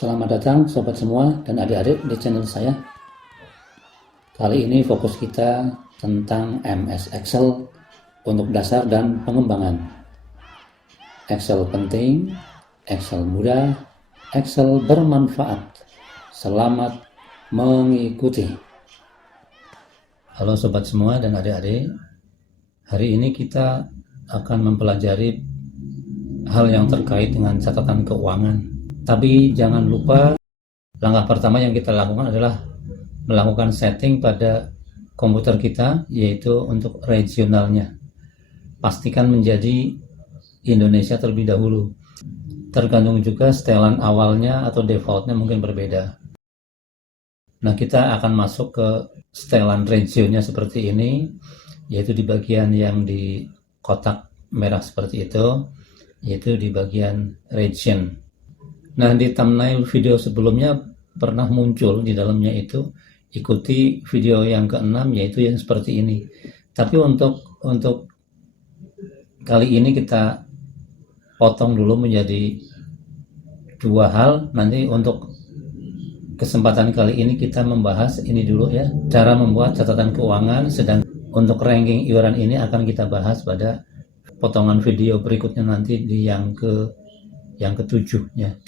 Selamat datang sobat semua dan adik-adik di channel saya. Kali ini fokus kita tentang MS Excel untuk dasar dan pengembangan. Excel penting, Excel mudah, Excel bermanfaat. Selamat mengikuti. Halo sobat semua dan adik-adik. Hari ini kita akan mempelajari hal yang terkait dengan catatan keuangan. Tapi jangan lupa, langkah pertama yang kita lakukan adalah melakukan setting pada komputer kita, yaitu untuk regionalnya. Pastikan menjadi Indonesia terlebih dahulu. Tergantung juga setelan awalnya atau defaultnya mungkin berbeda. Nah, kita akan masuk ke setelan regionnya seperti ini, yaitu di bagian yang di kotak merah seperti itu, yaitu di bagian region. Nah, di thumbnail video sebelumnya pernah muncul di dalamnya itu, ikuti video yang ke-6 yaitu yang seperti ini. Tapi untuk kali ini kita potong dulu menjadi dua hal. Nanti untuk kesempatan kali ini kita membahas ini dulu ya, cara membuat catatan keuangan, sedang untuk ranking iuran ini akan kita bahas pada potongan video berikutnya nanti di yang ketujuhnya.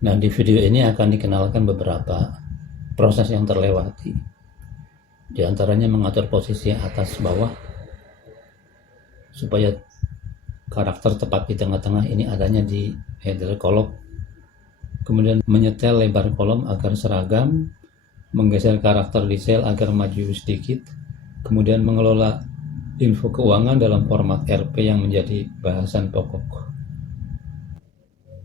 Nah, di video ini akan dikenalkan beberapa proses yang terlewati. Di antaranya mengatur posisi atas bawah supaya karakter tepat di tengah-tengah, ini adanya di header kolom. Kemudian menyetel lebar kolom agar seragam, menggeser karakter di sel agar maju sedikit. Kemudian mengelola info keuangan dalam format RP yang menjadi bahasan pokok.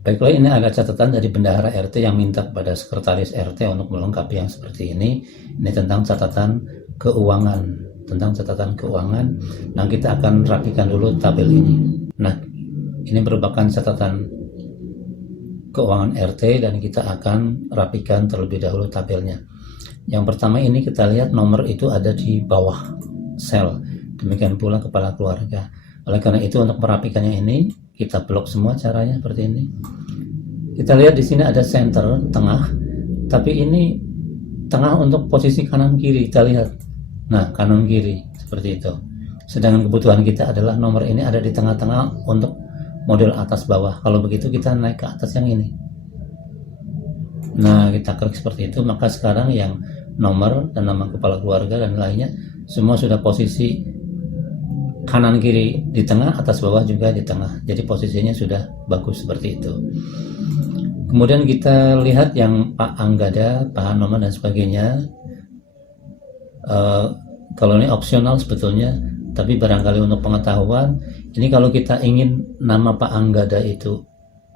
Baiklah, ini ada catatan dari bendahara RT yang minta kepada sekretaris RT untuk melengkapi yang seperti ini. Ini tentang catatan keuangan. Nah, kita akan rapikan dulu tabel ini. Nah, ini merupakan catatan keuangan RT dan kita akan rapikan terlebih dahulu tabelnya. Yang pertama ini kita lihat nomor itu ada di bawah sel. Demikian pula kepala keluarga. Oleh karena itu untuk merapikannya ini kita blok semua caranya seperti ini. Kita lihat di sini ada center tengah, tapi ini tengah untuk posisi kanan kiri kita lihat. Nah, kanan kiri seperti itu. Sedangkan kebutuhan kita adalah nomor ini ada di tengah-tengah untuk model atas bawah. Kalau begitu kita naik ke atas yang ini. Nah, kita klik seperti itu, maka sekarang yang nomor dan nama kepala keluarga dan lainnya semua sudah posisi kanan kiri di tengah, atas bawah juga di tengah. Jadi posisinya sudah bagus seperti itu. Kemudian kita lihat yang Pak Anggada, Pak Hanoman dan sebagainya. Kalau ini opsional sebetulnya, tapi barangkali untuk pengetahuan, ini kalau kita ingin nama Pak Anggada itu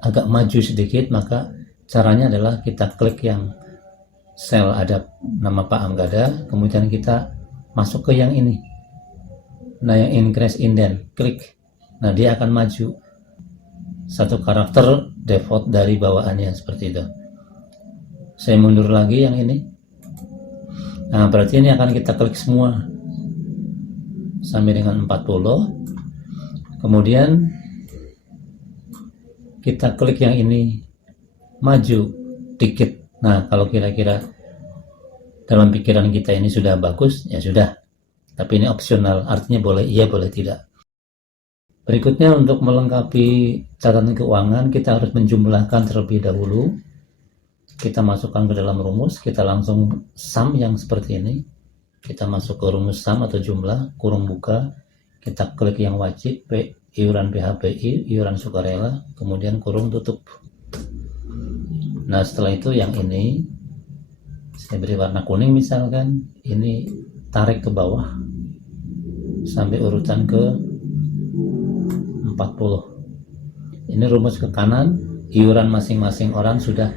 agak maju sedikit, maka caranya adalah kita klik yang sel ada nama Pak Anggada, kemudian kita masuk ke yang ini. Nah, yang increase indent, klik. Nah, dia akan maju satu karakter default dari bawaannya seperti itu. Saya mundur lagi yang ini. Nah, berarti ini akan kita klik semua sampai dengan 40. Kemudian kita klik yang ini, maju dikit. Nah, kalau kira-kira dalam pikiran kita ini sudah bagus, ya sudah. Tapi ini opsional, artinya boleh iya, boleh tidak. Berikutnya untuk melengkapi catatan keuangan, kita harus menjumlahkan terlebih dahulu. Kita masukkan ke dalam rumus, kita langsung sum yang seperti ini. Kita masuk ke rumus sum atau jumlah, kurung buka. Kita klik yang wajib, iuran PHBI, iuran sukarela, kemudian kurung tutup. Nah, setelah itu yang ini, saya beri warna kuning misalkan, ini tarik ke bawah sampai urutan ke 40. Ini rumus ke kanan, iuran masing-masing orang sudah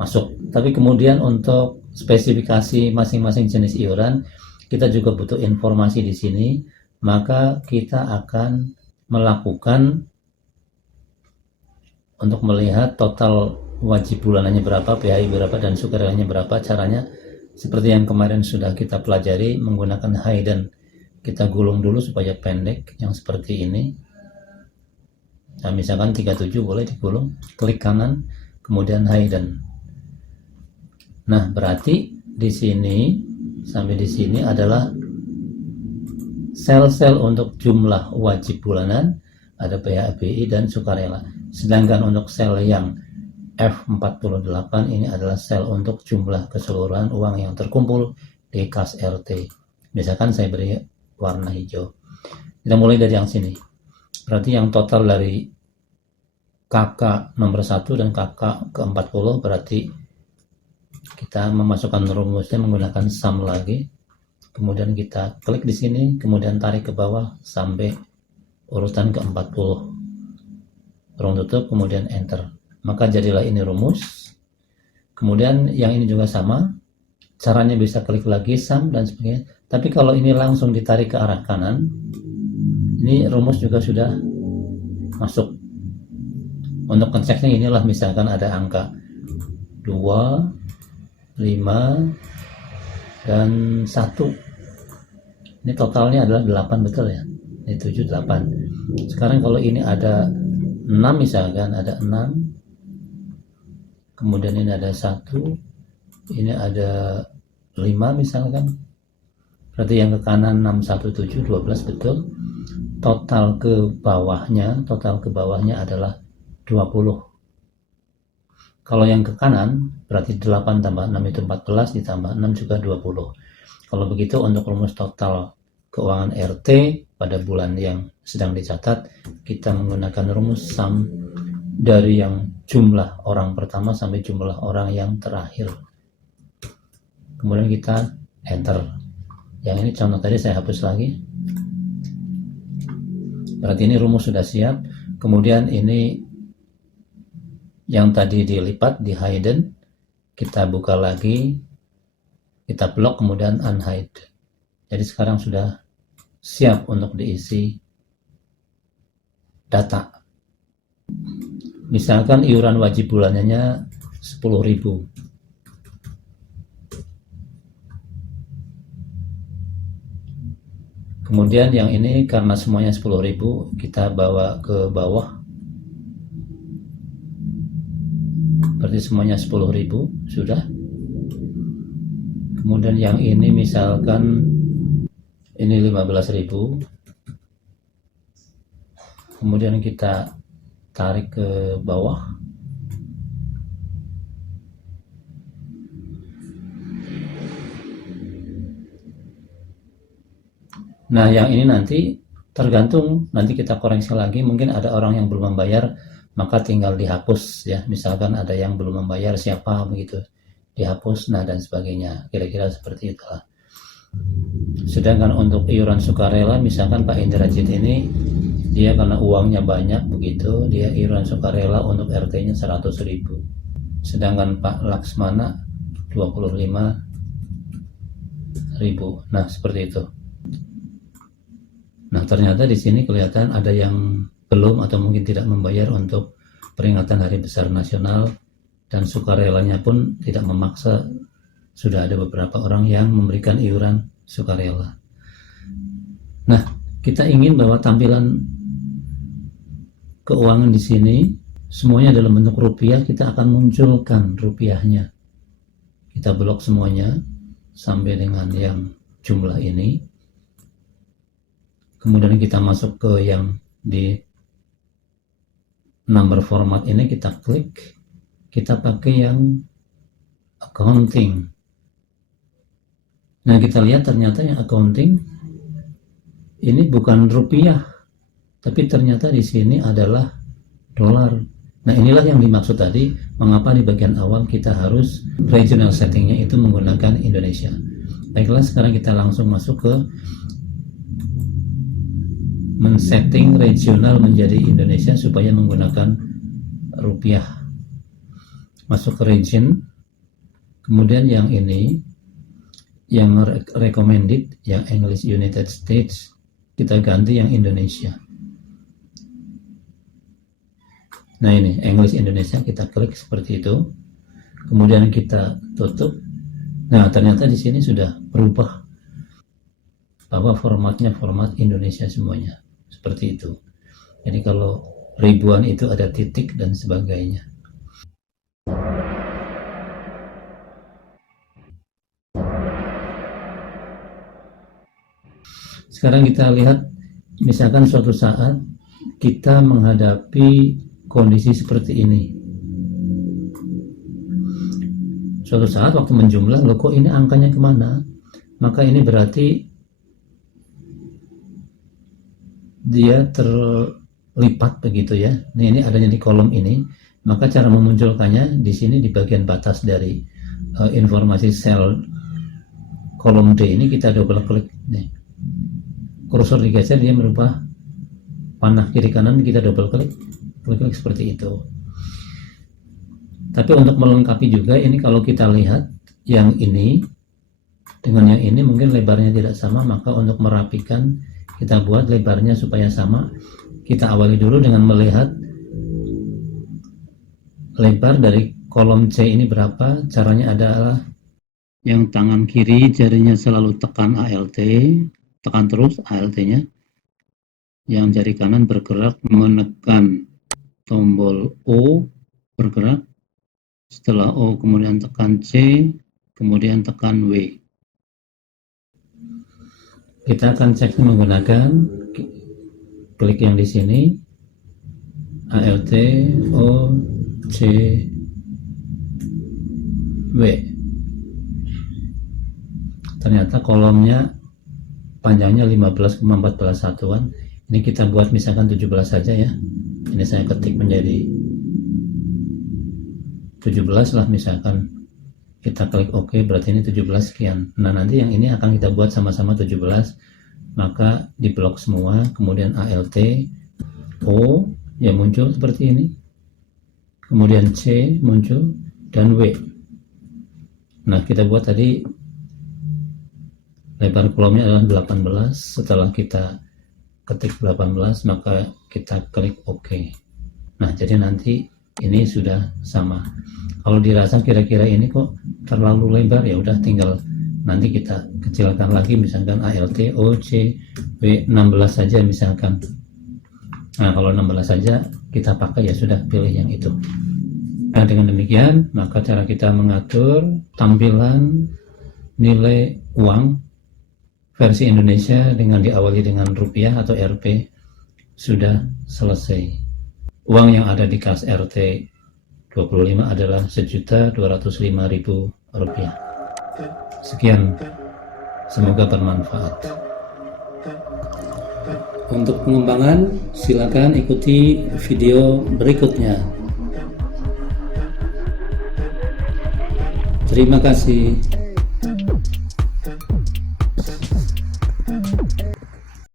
masuk. Tapi kemudian untuk spesifikasi masing-masing jenis iuran, kita juga butuh informasi di sini. Maka kita akan melakukan untuk melihat total wajib bulanannya berapa, PHI berapa, dan sukarelanya berapa. Caranya seperti yang kemarin sudah kita pelajari menggunakan hidden. Kita gulung dulu supaya pendek yang seperti ini. Nah, misalkan 37 boleh digulung, klik kanan, kemudian hidden. Nah, berarti di sini sampai di sini adalah sel-sel untuk jumlah wajib bulanan, ada PHBI dan sukarela. Sedangkan untuk sel yang F48 ini adalah sel untuk jumlah keseluruhan uang yang terkumpul di kas RT. Misalkan saya beri warna hijau. Kita mulai dari yang sini. Berarti yang total dari KK nomor 1 dan KK ke-40 berarti kita memasukkan rumusnya menggunakan sum lagi. Kemudian kita klik di sini, kemudian tarik ke bawah sampai urutan ke-40. Kurung tutup, kemudian enter. Maka jadilah ini rumus. Kemudian yang ini juga sama. Caranya bisa klik lagi sum dan sebagainya. Tapi kalau ini langsung ditarik ke arah kanan, ini rumus juga sudah masuk. Untuk konteksnya inilah, misalkan ada angka 2, 5, dan 1. Ini totalnya adalah 8, betul ya? Ini 7, 8. Sekarang kalau ini ada 6 misalkan, ada 6. Kemudian ini ada 1. Ini ada 5 misalkan. Berarti yang ke kanan 6, 1, 7, 12, betul. Total ke bawahnya adalah 20. Kalau yang ke kanan berarti 8 tambah 6 itu 14, ditambah 6 juga 20. Kalau begitu untuk rumus total keuangan RT pada bulan yang sedang dicatat, kita menggunakan rumus sum dari yang jumlah orang pertama sampai jumlah orang yang terakhir. Kemudian kita enter. Yang ini contoh tadi saya hapus lagi. Berarti ini rumus sudah siap. Kemudian ini yang tadi dilipat di hidden, kita buka lagi, kita blok, kemudian unhide. Jadi sekarang sudah siap untuk diisi data. Misalkan iuran wajib bulanannya 10.000. Kemudian yang ini karena semuanya 10.000, kita bawa ke bawah. Berarti semuanya 10.000 sudah. Kemudian yang ini misalkan ini 15.000. Kemudian kita tarik ke bawah. Nah, yang ini nanti tergantung, nanti kita koreksi lagi. Mungkin ada orang yang belum membayar, maka tinggal dihapus ya. Misalkan ada yang belum membayar, siapa begitu, dihapus, nah dan sebagainya. Kira-kira seperti itulah. Sedangkan untuk iuran sukarela, misalkan Pak Indrajit ini, dia karena uangnya banyak begitu, dia iuran sukarela untuk RT-nya 100.000. Sedangkan Pak Laksmana 25.000. Nah, seperti itu. Nah, ternyata di sini kelihatan ada yang belum atau mungkin tidak membayar untuk peringatan Hari Besar Nasional, dan sukarelanya pun tidak memaksa. Sudah ada beberapa orang yang memberikan iuran sukarela. Nah, kita ingin bahwa tampilan keuangan di sini semuanya dalam bentuk rupiah, kita akan munculkan rupiahnya. Kita blok semuanya sampai dengan yang jumlah ini. Kemudian kita masuk ke yang di number format ini, kita klik, kita pakai yang accounting. Nah, kita lihat ternyata yang accounting ini bukan rupiah, tapi ternyata di sini adalah dolar. Nah, inilah yang dimaksud tadi, mengapa di bagian awal kita harus regional settingnya itu menggunakan Indonesia. Baiklah, sekarang kita langsung masuk ke men-setting regional menjadi Indonesia supaya menggunakan rupiah. Masuk ke region, kemudian yang ini, yang recommended, yang English United States, kita ganti yang Indonesia. Nah, ini English Indonesia, kita klik seperti itu. Kemudian kita tutup. Nah, ternyata di sini sudah berubah bahwa formatnya format Indonesia semuanya. Seperti itu. Jadi kalau ribuan itu ada titik dan sebagainya. Sekarang kita lihat, misalkan suatu saat kita menghadapi kondisi seperti ini. Suatu saat waktu menjumlah, loh kok ini angkanya kemana? Maka ini berarti dia terlipat begitu ya. Nah, ini adanya di kolom ini. Maka cara memunculkannya di sini di bagian batas dari informasi sel kolom D ini kita double klik nih. Kursor digeser, dia merubah panah kiri kanan, kita double klik, klik seperti itu. Tapi untuk melengkapi juga ini, kalau kita lihat yang ini dengan yang ini mungkin lebarnya tidak sama, maka untuk merapikan kita buat lebarnya supaya sama. Kita awali dulu dengan melihat lebar dari kolom C ini berapa. Caranya adalah yang tangan kiri jarinya selalu tekan ALT, tekan terus ALT-nya. Yang jari kanan bergerak menekan tombol O, bergerak. Setelah O kemudian tekan C, kemudian tekan W. Kita akan cek menggunakan klik yang di sini, ALT, O, C, W. Ternyata kolomnya panjangnya 15,14 satuan. Ini kita buat misalkan 17 saja ya. Ini saya ketik menjadi 17 lah misalkan. Kita klik OK, berarti ini 17 sekian. Nah, nanti yang ini akan kita buat sama-sama 17. Maka di blok semua, kemudian ALT, O ya muncul seperti ini. Kemudian C muncul dan W. Nah, kita buat tadi lebar kolomnya adalah 18. Setelah kita ketik 18, maka kita klik OK. Nah, jadi nanti ini sudah sama. Kalau dirasa kira-kira ini kok terlalu lebar, ya udah tinggal nanti kita kecilkan lagi, misalkan ALT, O, C, W 16 saja misalkan. Nah, kalau 16 saja kita pakai, ya sudah pilih yang itu. Nah, dengan demikian maka cara kita mengatur tampilan nilai uang versi Indonesia dengan diawali dengan rupiah atau Rp sudah selesai. Uang yang ada di kas RT 25 adalah Rp1.205.000. Sekian, semoga bermanfaat. Untuk pengembangan silakan ikuti video berikutnya. Terima kasih.